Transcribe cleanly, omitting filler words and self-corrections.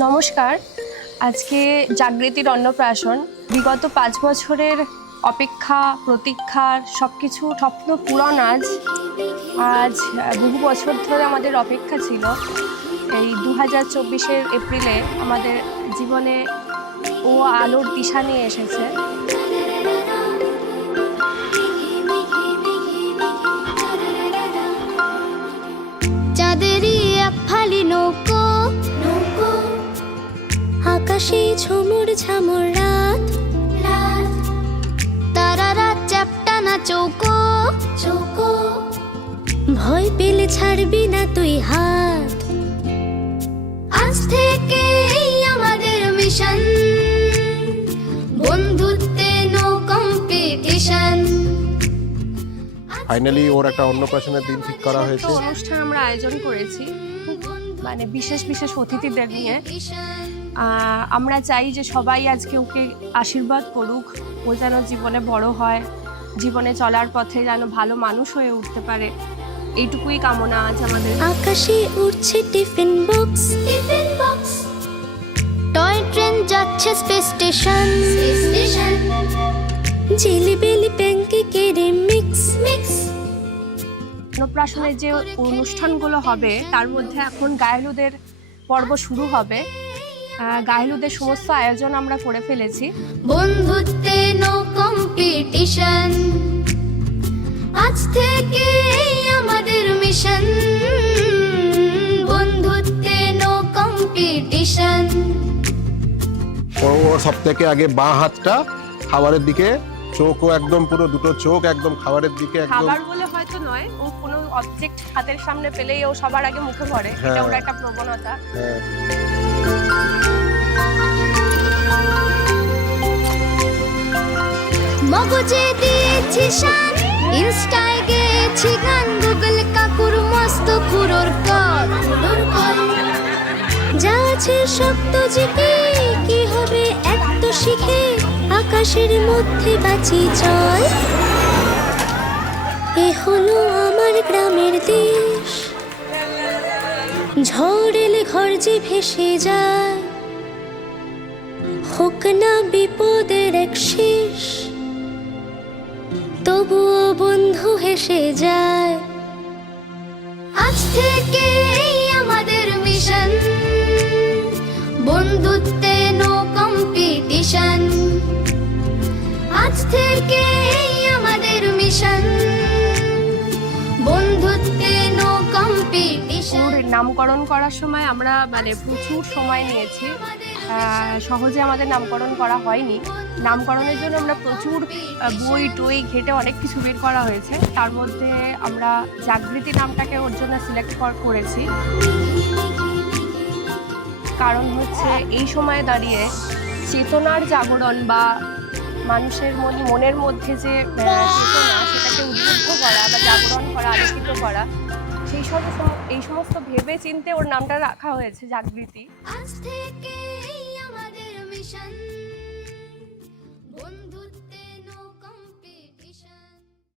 নমস্কার। আজকে জাগৃতির অন্নপ্রাশন। বিগত 5 বছরের অপেক্ষা প্রতীক্ষার সবকিছু স্বপ্ন পূরণ আজ বহু বছর ধরে আমাদের অপেক্ষা ছিল। এই 2024-এর এপ্রিলে আমাদের জীবনে ও আলোর দিশা নিয়ে এসেছে। চাঁদেরই এক ফালি নৌকো, আকাশে ঝুমুর ঝামুর রাত, তারা রাত চ্যাপ্টা না চৌকো, ভয় পেলে ছাড়বি না তুই হাত। আজ থেকে আমাদের মিশন, বন্ধুত্বে নো কম্পিটিশন। ফাইনালি ওর একটা অন্নপ্রাশনের দিন ঠিক করা হয়েছে। অনুষ্ঠান আমরা আয়োজন করেছি মানে বিশেষ বিশেষ অতিথিদের নিয়ে। আমরা চাই যে সবাই আজকে ওকে আশীর্বাদ করুক, ও যেন জীবনে বড় হয়, জীবনে চলার পথে যেন ভালো মানুষ হয়ে উঠতে পারে, এইটুকুই কামনা আজ আমাদের। আকাশে উড়ছে টিফিন বক্স, টয় ট্রেন যাচ্ছে স্পেস স্টেশন, জিলিবিলি প্যানকেকের মিক্স। অন্নপ্রাশনের যে অনুষ্ঠানগুলো হবে তার মধ্যে এখন গায়েহলুদের পর্ব শুরু হবে। গায়েহলুদের সমস্ত আয়োজন আমরা করে ফেলেছি। বন্ধুত্বে নো কম্পিটিশন, আজ থেকে আমাদের মিশন, বন্ধুত্বে নো কম্পিটিশন। ওর সব থেকে আগে বাঁ হাতটা খাবারের দিকে, চোখও একদম পুরো দুটো চোখ একদম খাবারের দিকে একদম। খাবার বলে হয়তো নয়, ও কোনো অবজেক্ট হাতের সামনে পেলেই ও সবার আগে মুখে ভরে, এটা ওর একটা প্রবণতা। মগজে দিয়েছি শান, ইনস্টায় গেছি গান, গুগল কাকুর মস্ত খুরোর কল, যা আছে শক্ত জিকে কি হবে এত শিখে, আকাশের মধ্যে বাঁচি চল। এ হলো আমার গ্রামের দেশ, ঝড় এলে ঘর যে ভেসে যায়, হোক না বিপদের এক শেষ, তবুও বন্ধু হেসে যায়। আজ থেকে আমাদের মিশন, বন্ধুত্বে নো কম্পিটিশন। আজ থেকে আমাদের মিশন, বন্ধুত্বে নো কম্পিটিশন। ওর নামকরণ করার সময় আমরা মানে প্রচুর সময় নিয়েছি। সহজে আমাদের নামকরণ করা হয়নি। নামকরণের জন্য আমরা প্রচুর বই টই ঘেটে অনেক কিছু বের করা হয়েছে। তার মধ্যে আমরা জাগৃতি নামটাকে ওর জন্য সিলেক্ট করেছি। কারণ হচ্ছে এই সময়ে দাঁড়িয়ে চেতনার জাগরণ বা মানুষের মনের মধ্যে যে চেতনা, সেটাকে উদ্বুদ্ধ করা বা জাগরণ করা, আলোকিত করা, এই সমস্ত ভেবে চিনতে ওর নামটা রাখা হয়েছে জাগৃতি। আজ থেকে আমাদের মিশন।